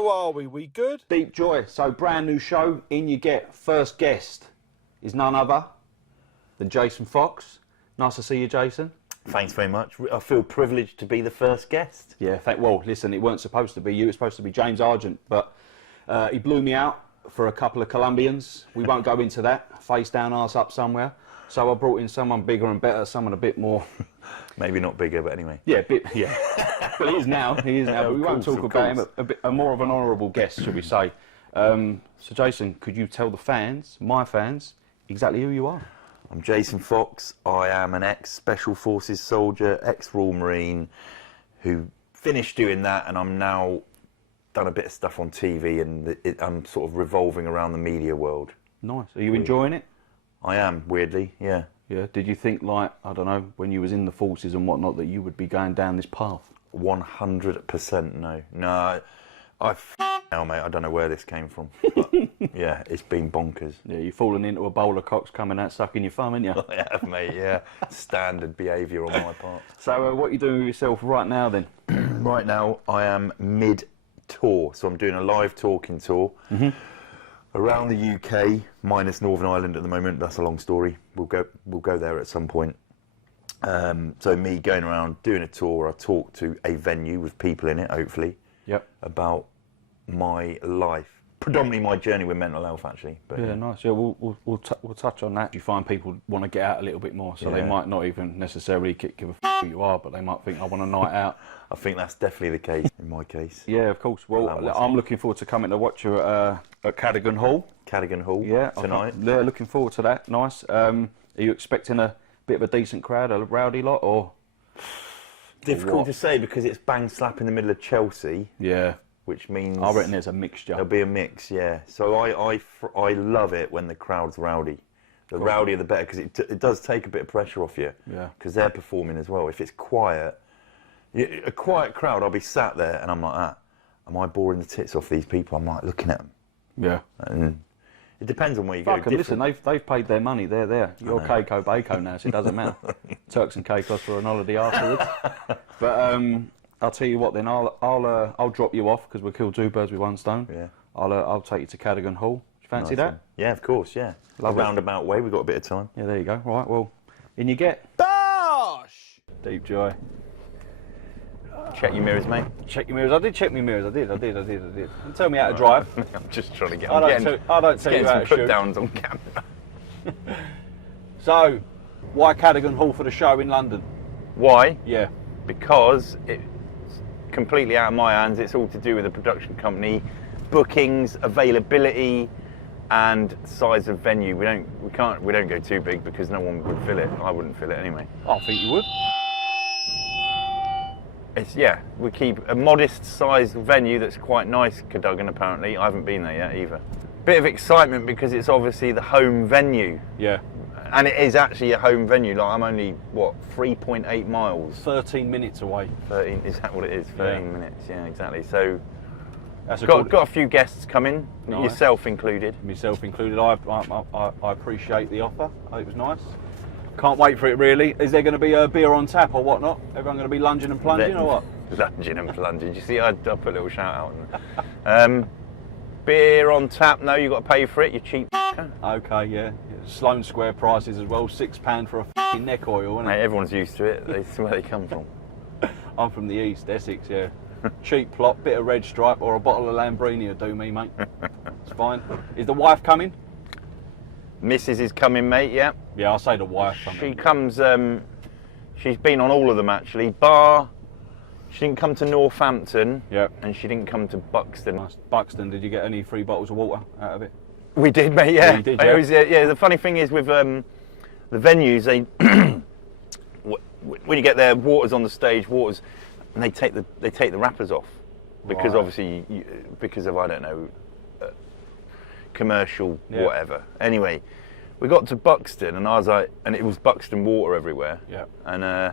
How are we? We good? Deep joy. So brand new show. In you get. First guest is none other than Jason Fox. Nice to see you, Jason. Thanks very much. I feel privileged to be the first guest. Yeah, well, listen, it weren't supposed to be you. It was supposed to be James Argent, but he blew me out for a couple of Colombians. We won't go into that. Face down, arse up somewhere. So I brought in someone bigger and better, someone a bit more... Maybe not bigger, but anyway. Yeah, but he is now. But we won't talk about him. A more of an honourable guest, shall we say. So, Jason, could you tell the fans, my fans, exactly who you are? I'm Jason Fox. I am an ex-Special Forces soldier, ex-Royal Marine, who finished doing that, and I'm now done a bit of stuff on TV, and I'm sort of revolving around the media world. Nice. Are you enjoying it? I am, weirdly, yeah. Yeah. Did you think, like, I don't know, when you was in the forces and whatnot, that you would be going down this path? 100% no. No, now, mate, I don't know where this came from. But yeah, it's been bonkers. Yeah, you've fallen into a bowl of cocks coming out sucking your thumb, ain't you? I have, mate, yeah. Standard behaviour on my part. So what are you doing with yourself right now, then? Right now, I am mid-tour, so I'm doing a live talking tour around the UK, minus Northern Ireland at the moment. That's a long story. We'll go there at some point. So me going around doing a tour, I talk to a venue with people in it, hopefully. Yep. About my life, predominantly my journey with mental health, actually. But, yeah, nice. Yeah, we'll touch on that. You find people want to get out a little bit more, so they might not even necessarily give a who you are, but they might think, I want a night out. I think that's definitely the case in my case. Yeah, of course. Well, I'm looking forward to coming to watch you at Cadogan Hall. Cadogan Hall, yeah, tonight. Yeah, looking forward to that. Nice. Are you expecting a bit of a decent crowd, a rowdy lot, or? Difficult to say because it's bang slap in the middle of Chelsea. Yeah. Which means I reckon there's a mixture. There'll be a mix, yeah. So I love it when the crowd's rowdy. The rowdier the better, because it does take a bit of pressure off you. Yeah. Because they're performing as well. If it's quiet, a quiet crowd, I'll be sat there and I'm like, am I boring the tits off these people? I'm like looking at them. Yeah. And it depends on where you Fuck go. listen, they've paid their money. They're there. You're Keiko Bako now, so it doesn't matter. Turks and Caicos for an holiday afterwards. But I'll tell you what. Then I'll drop you off because we'll kill two birds with one stone. Yeah. I'll take you to Cadogan Hall. Do you fancy that? Yeah, of course. Yeah. A roundabout way. We've got a bit of time. Yeah, there you go. Right. Well, in you get. Bosh! Deep joy. Check your mirrors, mate. Check your mirrors. I did check my mirrors. I did. And tell me how to drive. I'm just trying to get. I don't tell you how to shoot. Put downs on camera. So, why Cadogan Hall for the show in London? Why? Yeah. Because it's completely out of my hands. It's all to do with the production company, bookings, availability, and size of venue. We don't go too big because no one would fill it. I wouldn't fill it anyway. I think you would. We keep a modest sized venue that's quite nice, Cadogan apparently. I haven't been there yet either. Bit of excitement because it's obviously the home venue. Yeah. And it is actually a home venue. Like I'm only 3.8 miles. 13 minutes away. 13, is that what it is? 13 minutes, yeah, exactly. So That's got a few guests coming, nice. Yourself included. Myself included. I appreciate the offer. It was nice. Can't wait for it, really. Is there going to be a beer on tap or whatnot? Everyone going to be lunging and plunging or what? Lunging and plunging. You see, I put a little shout out. Beer on tap? No, you got to pay for it. You cheap. Okay, yeah. Sloane Square prices as well. £6 for a f***ing neck oil, isn't it? Mate, everyone's used to it. That's where they come from. I'm from the east, Essex. Yeah. Cheap plot, bit of red stripe, or a bottle of Lambrini will do me, mate. It's fine. Is the wife coming? Mrs. is coming, mate, yeah. Yeah, I'll say the wife. She comes, she's been on all of them actually, she didn't come to Northampton, and she didn't come to Buxton. Nice. Buxton, did you get any free bottles of water out of it? We did, mate, yeah. You did, yeah? Yeah, the funny thing is with the venues, they, when you get there, water's on the stage, and they take the wrappers off. Because obviously, because of, I don't know, commercial whatever. Anyway, we got to Buxton and I was like, and it was Buxton water everywhere. Yeah. And I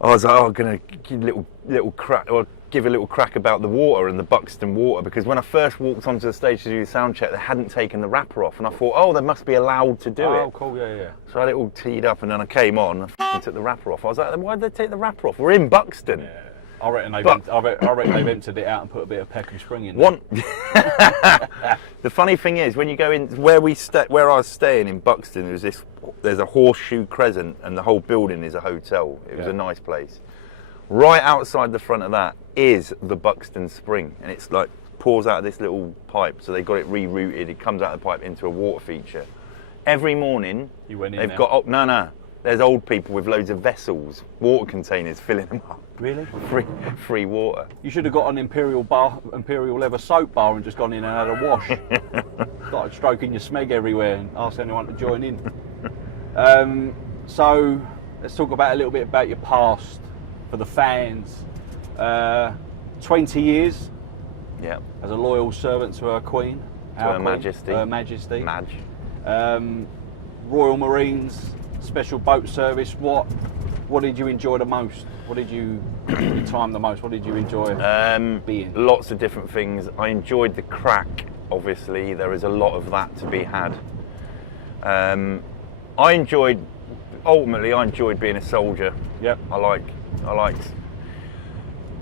was like, I'm gonna give a little crack about the water and the Buxton water, because when I first walked onto the stage to do the sound check, they hadn't taken the wrapper off, and I thought, oh, they must be allowed to do it. Oh, cool, yeah. So I had it all teed up, and then I came on and took the wrapper off. I was like, why did they take the wrapper off? We're in Buxton. Yeah. I reckon they've emptied it out and put a bit of Peckham Spring in. One. The funny thing is, when you go in where I was staying in Buxton, there's a horseshoe crescent, and the whole building is a hotel. It was a nice place. Right outside the front of that is the Buxton Spring, and it's like pours out of this little pipe. So they got it rerouted. It comes out of the pipe into a water feature. Every morning, You went in they've there? got no. There's old people with loads of vessels, water containers, filling them up. Really? Free water. You should have got an imperial leather soap bar and just gone in and had a wash. Started stroking your smeg everywhere and asked anyone to join in. So let's talk about a little bit about your past for the fans. 20 years Yeah. as a loyal servant to her Queen. Her Majesty. Her Majesty. Madge. Royal Marines, Special Boat Service. What did you enjoy the most? What did you your time the most? What did you enjoy being? Lots of different things. I enjoyed the crack. Obviously, there is a lot of that to be had. Ultimately, I enjoyed being a soldier. Yep. I liked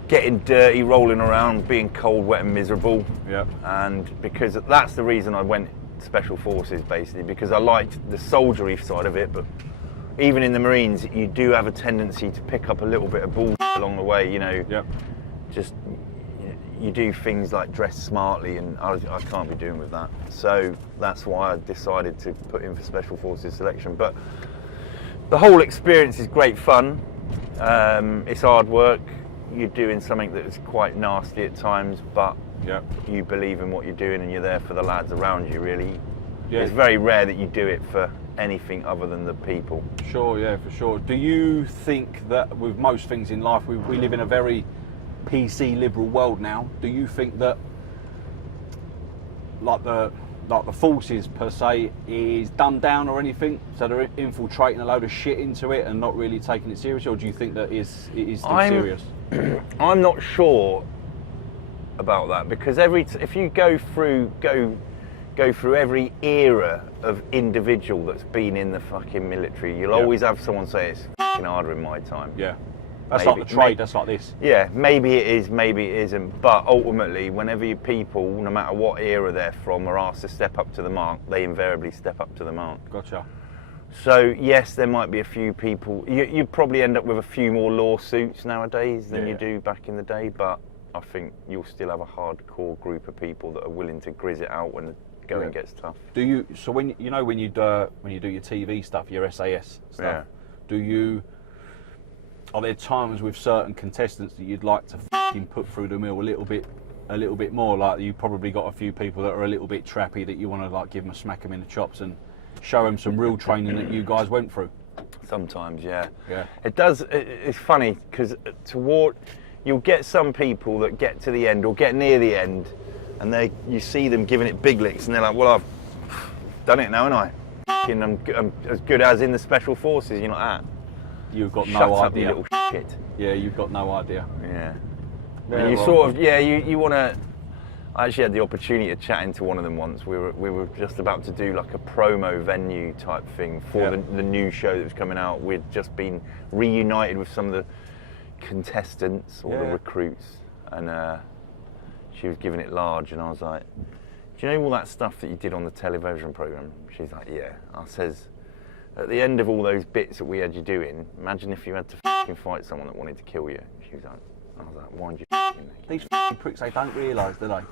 getting dirty, rolling around, being cold, wet, and miserable. Yep. And because that's the reason I went Special Forces, basically, because I liked the soldiery side of it. But even in the Marines, you do have a tendency to pick up a little bit of bullshit along the way. You know, Yep. just you do things like dress smartly, and I can't be doing with that. So that's why I decided to put in for Special Forces selection. But the whole experience is great fun. It's hard work. You're doing something that is quite nasty at times, but Yep. you believe in what you're doing and you're there for the lads around you, really. Yeah. It's very rare that you do it for anything other than the people. Sure, yeah, for sure. Do you think that with most things in life, we live in a very PC liberal world now? Do you think that like the forces per se is dumbed down or anything, so they're infiltrating a load of shit into it and not really taking it seriously, or do you think that it is still serious? I'm not sure about that, because if you go through every era of individual that's been in the fucking military, you'll always have someone say it's fucking harder in my time. Yeah. That's Maybe. like the trade, that's like this. Yeah, maybe it is, maybe it isn't. But ultimately, whenever you people, no matter what era they're from, are asked to step up to the mark, they invariably step up to the mark. Gotcha. So yes, there might be a few people. You probably end up with a few more lawsuits nowadays than you do back in the day. But I think you'll still have a hardcore group of people that are willing to grizz it out when going gets tough. Do you? So when you do your TV stuff, your SAS stuff, are there times with certain contestants that you'd like to fucking put through the mill a little bit more? Like you probably got a few people that are a little bit trappy that you want to like give them a smack them in the chops and show them some real training that you guys went through. Sometimes, yeah. Yeah. It does. It's funny because you'll get some people that get to the end or get near the end, and you see them giving it big licks, and they're like, "Well, I've done it now, haven't I? I'm as good as in the Special Forces." You're not You've got Shut no up, you idea. little shit. Yeah, you've got no idea. Yeah. Yeah, And you well, sort of, you want to. I actually had the opportunity of chatting to one of them once. We were just about to do like a promo venue type thing for the new show that was coming out. We'd just been reunited with some of the contestants or the recruits, and she was giving it large, and I was like, "Do you know all that stuff that you did on the television program?" She's like, "Yeah." I says, "At the end of all those bits that we had you doing, imagine if you had to fucking fight someone that wanted to kill you." She was like, I was like, "Why did you fucking These fucking pricks, they don't realise, do they?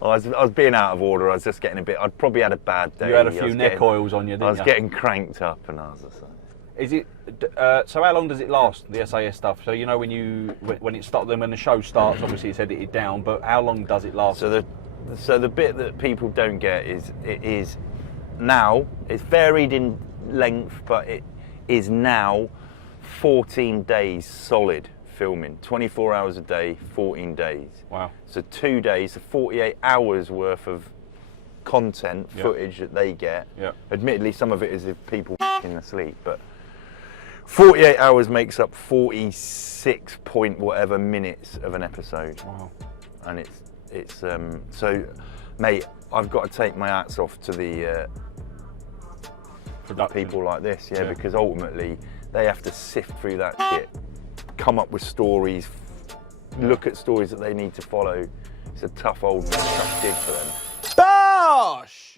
I was being out of order. I was just getting a bit. I'd probably had a bad day. You had a few neck oils on you, didn't you? I was getting cranked up, and I was just like, Is it? So how long does it last? The SAS stuff. So you know when it starts, then when the show starts, obviously it's edited down. But how long does it last? So the bit that people don't get is it is now. It's varied in length, but it is now 14 days solid filming, 24 hours a day, 14 days. Wow. So 2 days, so 48 hours worth of content, footage that they get. Yeah. Admittedly, some of it is if people f***ing asleep, but 48 hours makes up 46 point whatever minutes of an episode. Wow. And it's so, mate, I've got to take my hats off to the people like this, because ultimately they have to sift through that shit, come up with stories, look at stories that they need to follow. It's a tough gig for them. Bosh!